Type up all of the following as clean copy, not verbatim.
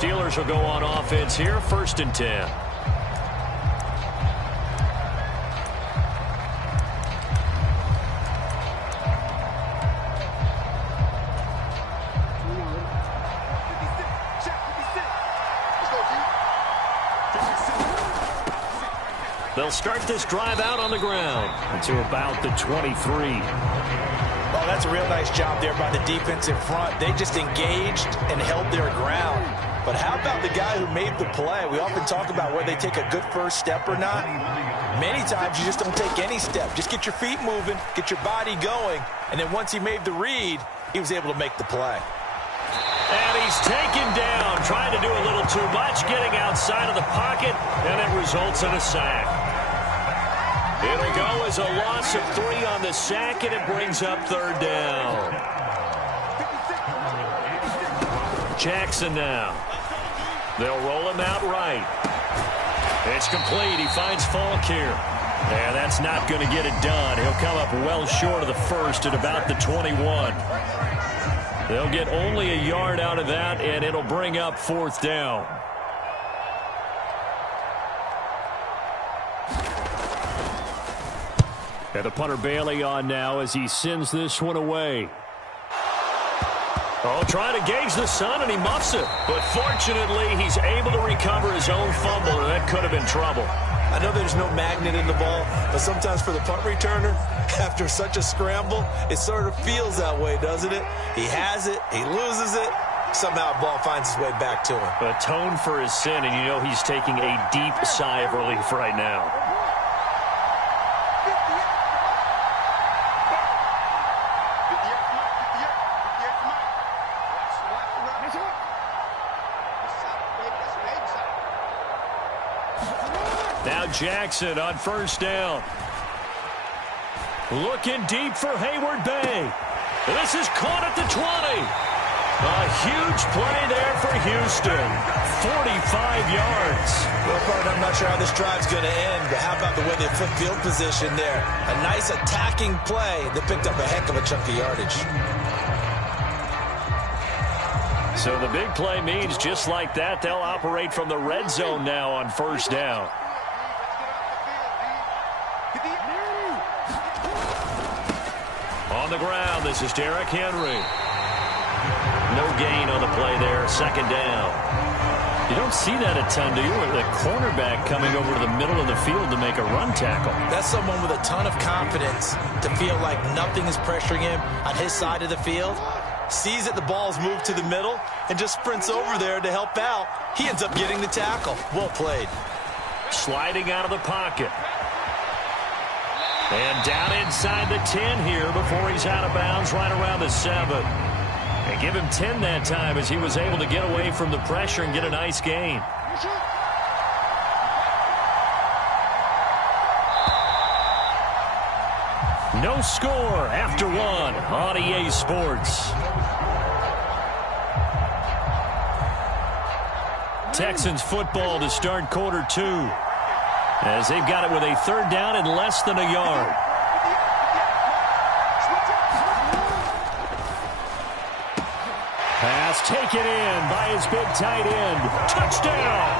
Steelers will go on offense here, 1st and 10. They'll start this drive out on the ground to about the 23. Oh, that's a real nice job there by the defense in front. They just engaged and held their ground. But how about the guy who made the play? We often talk about whether they take a good first step or not. Many times you just don't take any step. Just get your feet moving, get your body going, and then once he made the read, he was able to make the play. And he's taken down, trying to do a little too much, getting outside of the pocket, and it results in a sack. It'll go as a loss of 3 on the sack, and it brings up 3rd down. Jackson now. They'll roll him out right. It's complete. He finds Falk here. Yeah, that's not going to get it done. He'll come up well short of the first at about the 21. They'll get only a yard out of that, and it'll bring up 4th down. And the punter Bailey on now as he sends this one away. Oh, trying to gauge the sun, and he muffs it. But fortunately, he's able to recover his own fumble, and that could have been trouble. I know there's no magnet in the ball, but sometimes for the punt returner, after such a scramble, it sort of feels that way, doesn't it? He has it, he loses it, somehow the ball finds its way back to him. Atone for his sin, and you know he's taking a deep sigh of relief right now. Now Jackson on 1st down. Looking deep for Hayward Bay. This is caught at the 20. A huge play there for Houston. 45 yards. Well, Bart, I'm not sure how this drive's going to end, but how about the way they flip field position there? A nice attacking play that picked up a heck of a chunk of yardage. So the big play means just like that, they'll operate from the red zone now on 1st down. On the ground, this is Derrick Henry. No gain on the play there, 2nd down. You don't see that a ton, do you? The cornerback coming over to the middle of the field to make a run tackle. That's someone with a ton of confidence to feel like nothing is pressuring him on his side of the field. Sees that the ball's moved to the middle and just sprints over there to help out. He ends up getting the tackle. Well played. Sliding out of the pocket. And down inside the 10 here before he's out of bounds right around the 7. And give him 10 that time as he was able to get away from the pressure and get a nice gain. No score after 1 on EA Sports. Texans football to start quarter 2. As they've got it with a 3rd down and less than a yard. Pass taken in by his big tight end. Touchdown!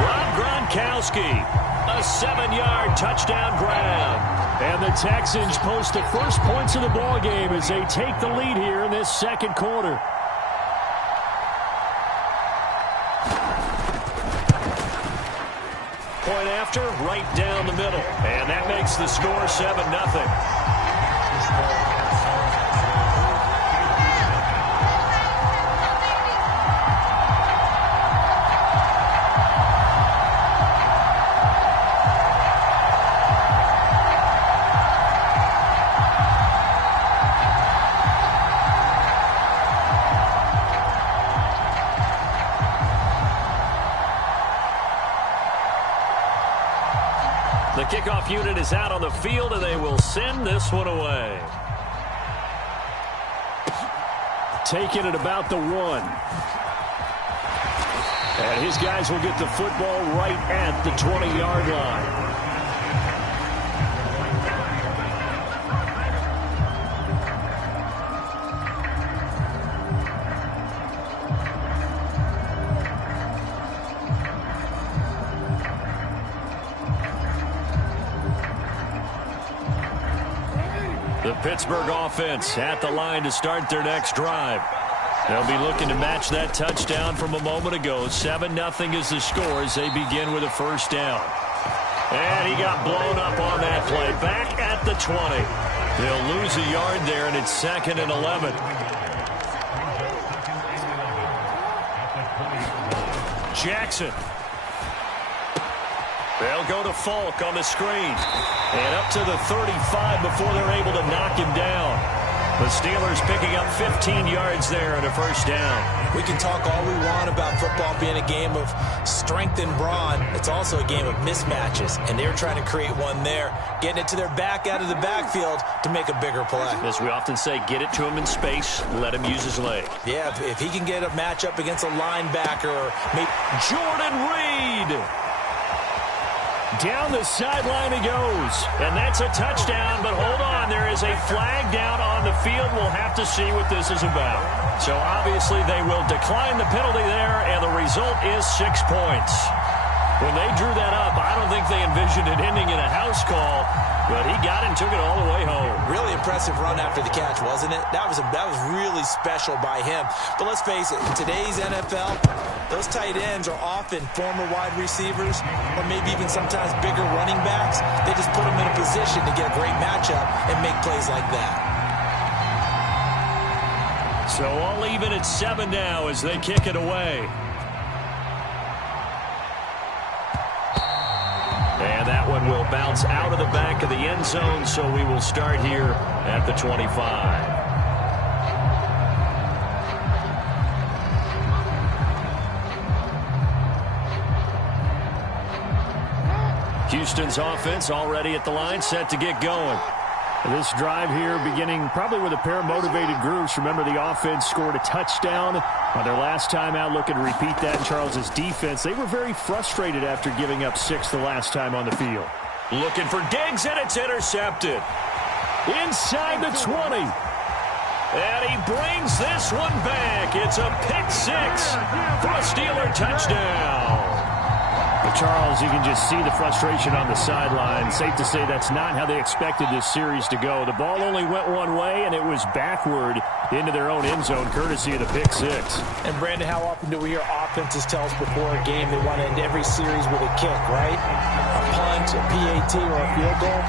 Rob Gronkowski. A 7-yard touchdown grab. And the Texans post the first points of the ball game as they take the lead here in this 2nd quarter. Point after, right down the middle. And that makes the score 7-0. The kickoff unit is out on the field, and they will send this one away. Taking it about the 1. And his guys will get the football right at the 20-yard line. Pittsburgh offense at the line to start their next drive. They'll be looking to match that touchdown from a moment ago. 7-0 is the score as they begin with a first down. And he got blown up on that play. Back at the 20. They'll lose a yard there, and it's 2nd and 11. Jackson. They'll go to Falk on the screen. And up to the 35 before they're able to knock him down. The Steelers picking up 15 yards there and a first down. We can talk all we want about football being a game of strength and brawn. It's also a game of mismatches, and they're trying to create one there, getting it to their back out of the backfield to make a bigger play. As we often say, get it to him in space, let him use his leg. Yeah, if he can get a matchup against a linebacker or maybe Jordan Reed. Down the sideline he goes, and that's a touchdown, but hold on, there is a flag down on the field. We'll have to see what this is about. So obviously they will decline the penalty there, and the result is 6 points. When they drew that up, I don't think they envisioned it ending in a house call, but he got it and took it all the way home. Really impressive run after the catch, wasn't it? That was really special by him. But let's face it, in today's NFL, those tight ends are often former wide receivers or maybe even sometimes bigger running backs. They just put them in a position to get a great matchup and make plays like that. So all even at 7 now as they kick it away. And that one will bounce out of the back of the end zone, so we will start here at the 25. Houston's offense already at the line, set to get going. This drive here beginning probably with a pair of motivated groups. Remember, the offense scored a touchdown on their last time out. Looking to repeat that in Charles's defense. They were very frustrated after giving up 6 the last time on the field. Looking for Diggs, and it's intercepted. Inside the 20. And he brings this one back. It's a pick-6 for a Steeler touchdown. But Charles, you can just see the frustration on the sideline. Safe to say that's not how they expected this series to go. The ball only went one way, and it was backward into their own end zone, courtesy of the pick-6. And, Brandon, how often do we hear offenses tell us before a game they want to end every series with a kick, right? A punt, a PAT, or a field goal.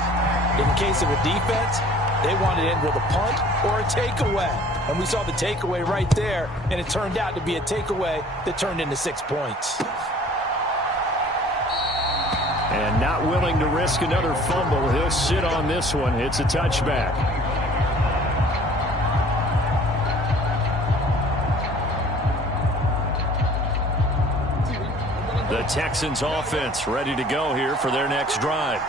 In case of a defense, they want to end with a punt or a takeaway. And we saw the takeaway right there, and it turned out to be a takeaway that turned into 6 points. And not willing to risk another fumble. He'll sit on this one. It's a touchback. The Texans offense ready to go here for their next drive.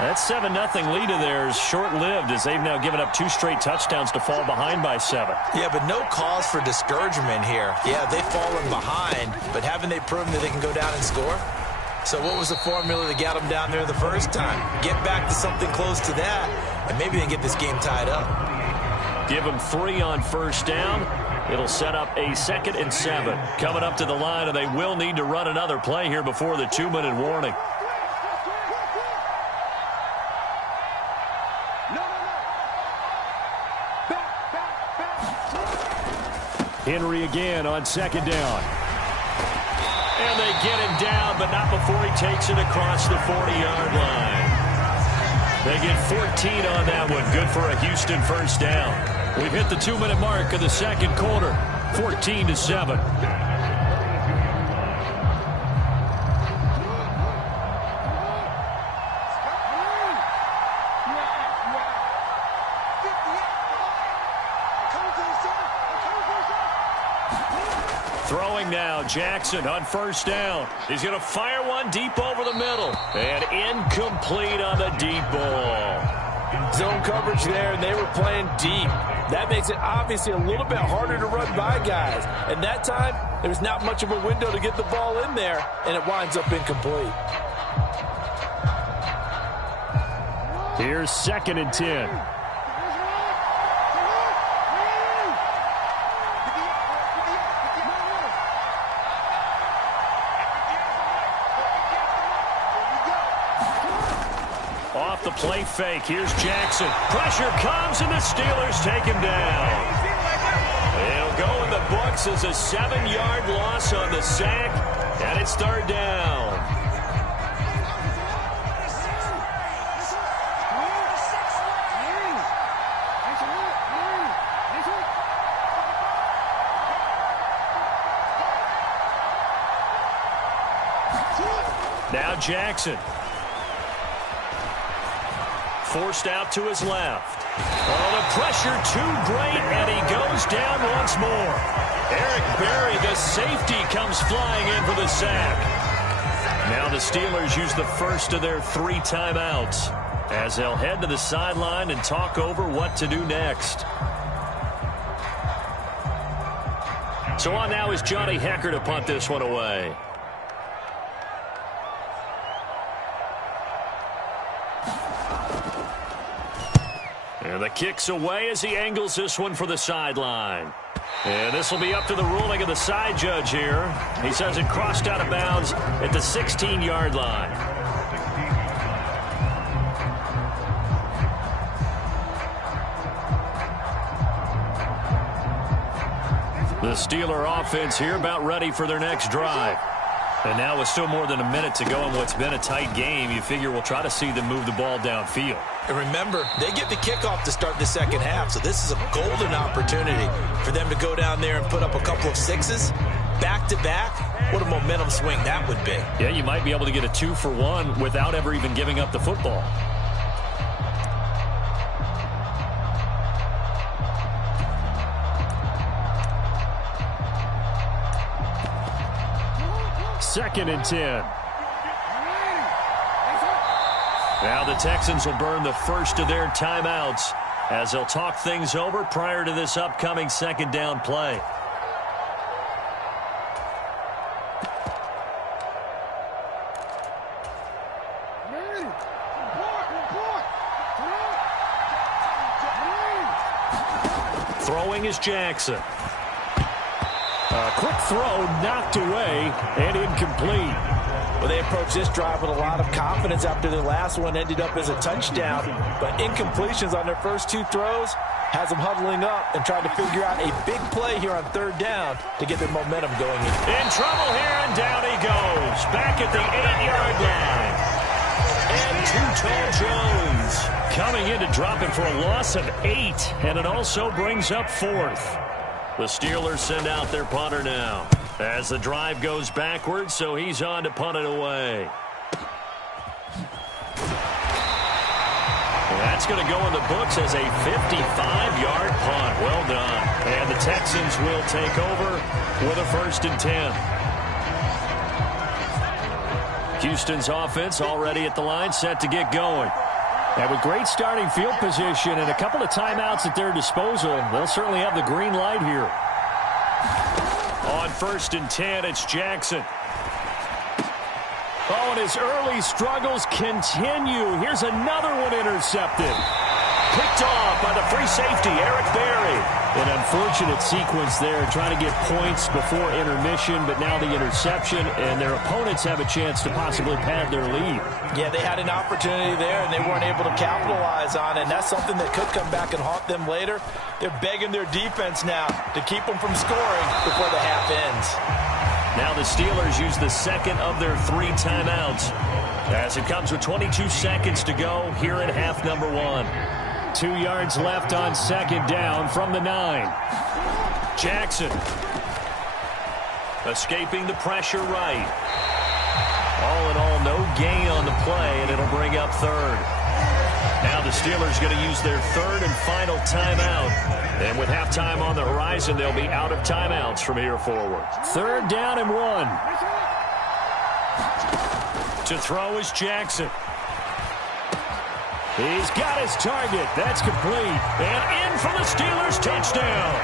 That 7-0 lead of theirs short-lived as they've now given up 2 straight touchdowns to fall behind by 7. Yeah, but no cause for discouragement here. Yeah, they've fallen behind, but haven't they proven that they can go down and score? So what was the formula that got them down there the first time? Get back to something close to that, and maybe they get this game tied up. Give them 3 on first down. It'll set up a 2nd and 7. Coming up to the line, and they will need to run another play here before the 2-minute warning. Henry again on 2nd down. And they get him down, but not before he takes it across the 40-yard line. They get 14 on that one. Good for a Houston first down. We've hit the 2-minute mark of the second quarter. 14-7. Throwing now, Jackson on first down. He's going to fire one deep over the middle. And incomplete on the deep ball. Zone coverage there, and they were playing deep. That makes it obviously a little bit harder to run by guys. And that time, there's not much of a window to get the ball in there, and it winds up incomplete. Here's 2nd and 10. off the play fake. Here's Jackson. Pressure comes, and the Steelers take him down. It'll go in the books as a 7-yard loss on the sack, and it's third down. Now Jackson. Forced out to his left. Oh, the pressure too great, and he goes down once more. Eric Berry, the safety, comes flying in for the sack. Now the Steelers use the first of their 3 timeouts as they'll head to the sideline and talk over what to do next. So on now is Johnny Hecker to punt this one away. And the kick's away as he angles this one for the sideline. And this will be up to the ruling of the side judge here. He says it crossed out of bounds at the 16-yard line. The Steeler offense here about ready for their next drive. And now with still more than a minute to go in what's been a tight game, you figure we'll try to see them move the ball downfield. And remember, they get the kickoff to start the second half, so this is a golden opportunity for them to go down there and put up a couple of 6s back-to-back. What a momentum swing that would be. Yeah, you might be able to get a 2-for-1 without ever even giving up the football. Second and 10. Now the Texans will burn the first of their timeouts as they'll talk things over prior to this upcoming second down play. Throwing is Jackson. A quick throw knocked away and incomplete. Well, they approached this drive with a lot of confidence after their last one ended up as a touchdown. But incompletions on their first 2 throws has them huddling up and trying to figure out a big play here on third down to get their momentum going. In trouble here, and down he goes. Back at the 8-yard line. And Too-Tall Jones coming in to drop it for a loss of 8. And it also brings up 4th. The Steelers send out their punter now as the drive goes backwards, so he's on to punt it away. That's going to go in the books as a 55-yard punt. Well done. And the Texans will take over with a 1st and 10. Houston's offense already at the line, set to get going. And with great starting field position and a couple of timeouts at their disposal, they'll certainly have the green light here. On 1st and 10, it's Jackson. Oh, and his early struggles continue. Here's another one intercepted. Picked off by the free safety, Eric Berry. An unfortunate sequence there, trying to get points before intermission, but now the interception, and their opponents have a chance to possibly pad their lead. Yeah, they had an opportunity there, and they weren't able to capitalize on it, and that's something that could come back and haunt them later. They're begging their defense now to keep them from scoring before the half ends. Now the Steelers use the second of their 3 timeouts as it comes with 22 seconds to go here at half number 1. 2 yards left on second down from the 9. Jackson escaping the pressure right. All in all, no gain on the play, and it'll bring up 3rd. Now the Steelers going to use their 3rd and final timeout. And with halftime on the horizon, they'll be out of timeouts from here forward. 3rd down and 1. To throw is Jackson. He's got his target. That's complete. And in for the Steelers touchdown.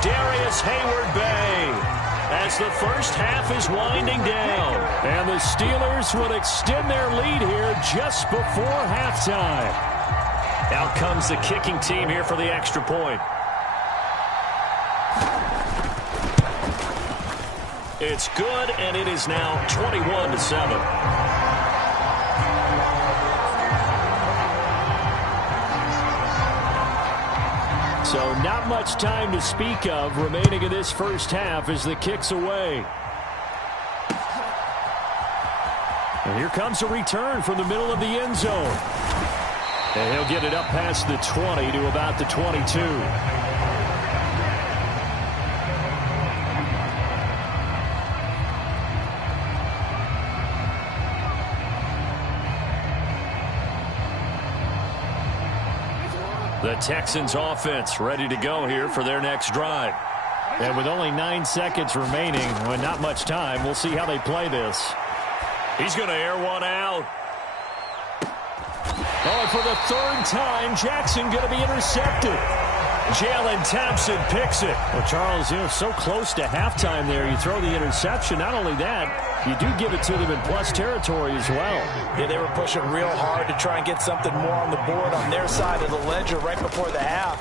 Darius Hayward-Bay as the first half is winding down. And the Steelers will extend their lead here just before halftime. Out comes the kicking team here for the extra point. It's good, and it is now 21-7. So not much time to speak of remaining in this first half as the kick's away. And here comes a return from the middle of the end zone. And he'll get it up past the 20 to about the 22. The Texans offense ready to go here for their next drive. And with only 9 seconds remaining, and not much time, we'll see how they play this. He's going to air one out. Oh, and for the third time, Jackson going to be intercepted. Jalen Thompson picks it. Well, Charles, so close to halftime there. You throw the interception. Not only that, you do give it to them in plus territory as well. Yeah, they were pushing real hard to try and get something more on the board on their side of the ledger right before the half.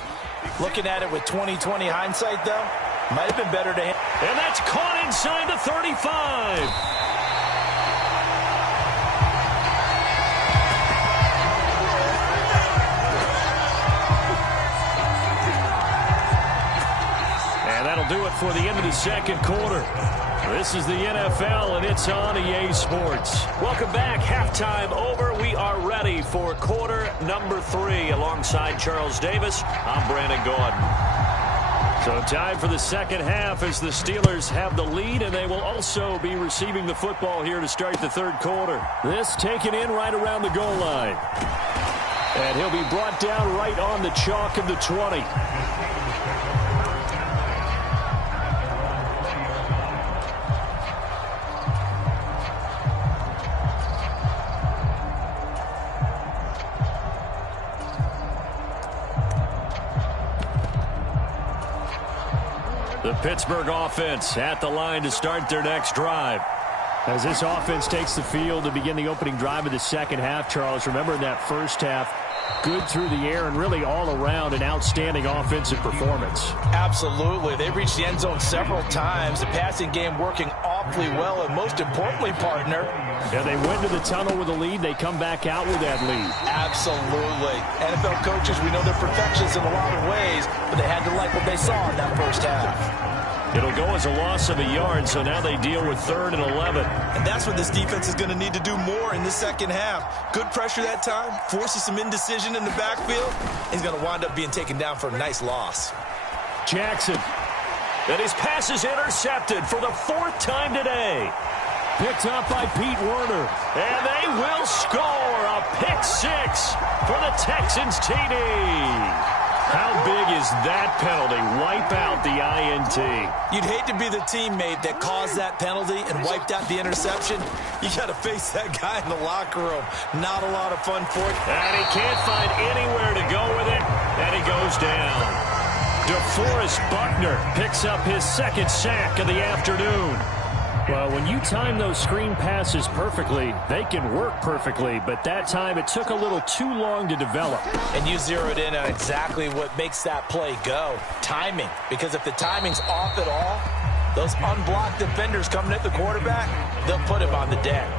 Looking at it with 20/20 hindsight, though, might have been better to him. And that's caught inside the 35. That'll do it for the end of the second quarter. This is the NFL, and it's on EA Sports. Welcome back. Halftime over. We are ready for quarter number 3. Alongside Charles Davis, I'm Brandon Gordon. So time for the second half as the Steelers have the lead, and they will also be receiving the football here to start the third quarter. This taken in right around the goal line. And he'll be brought down right on the chalk of the 20. The Pittsburgh offense at the line to start their next drive. As this offense takes the field to begin the opening drive of the second half, Charles, remember in that first half, good through the air and really all around an outstanding offensive performance. Absolutely. They reached the end zone several times. The passing game working awfully well, and most importantly, partner. Yeah, they went to the tunnel with a lead. They come back out with that lead. Absolutely. NFL coaches, we know they're perfectionists in a lot of ways, but they had to like what they saw in that first half. It'll go as a loss of a yard, so now they deal with 3rd and 11. And that's what this defense is going to need to do more in the second half. Good pressure that time, forces some indecision in the backfield. He's going to wind up being taken down for a nice loss. Jackson. And his pass is intercepted for the 4th time today. Picked up by Pete Werner. And they will score a pick 6 for the Texans TD. How big is that penalty? Wipe out the INT. You'd hate to be the teammate that caused that penalty and wiped out the interception. You got to face that guy in the locker room. Not a lot of fun for you. And he can't find anywhere to go with it, and he goes down. DeForest Buckner picks up his 2nd sack of the afternoon. Well, when you time those screen passes perfectly, they can work perfectly, but that time it took a little too long to develop. And you zeroed in on exactly what makes that play go. Timing. Because if the timing's off at all, those unblocked defenders coming at the quarterback, they'll put him on the deck.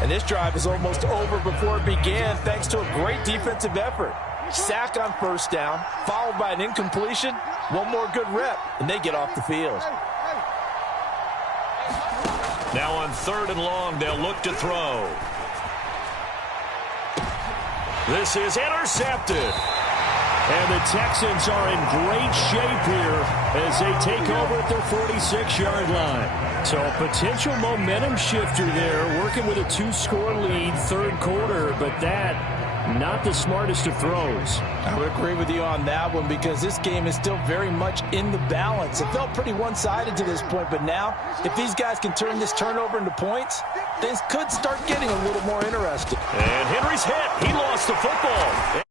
And this drive is almost over before it began thanks to a great defensive effort. Sack on first down, followed by an incompletion, one more good rep, and they get off the field. Now on 3rd and long, they'll look to throw. This is intercepted. And the Texans are in great shape here as they take over at their 46-yard line. So a potential momentum shifter there, working with a 2-score lead, 3rd quarter, but that not the smartest of throws. I would agree with you on that one because this game is still very much in the balance. It felt pretty one-sided to this point, but now if these guys can turn this turnover into points, things could start getting a little more interesting. And Henry's hit. He lost the football.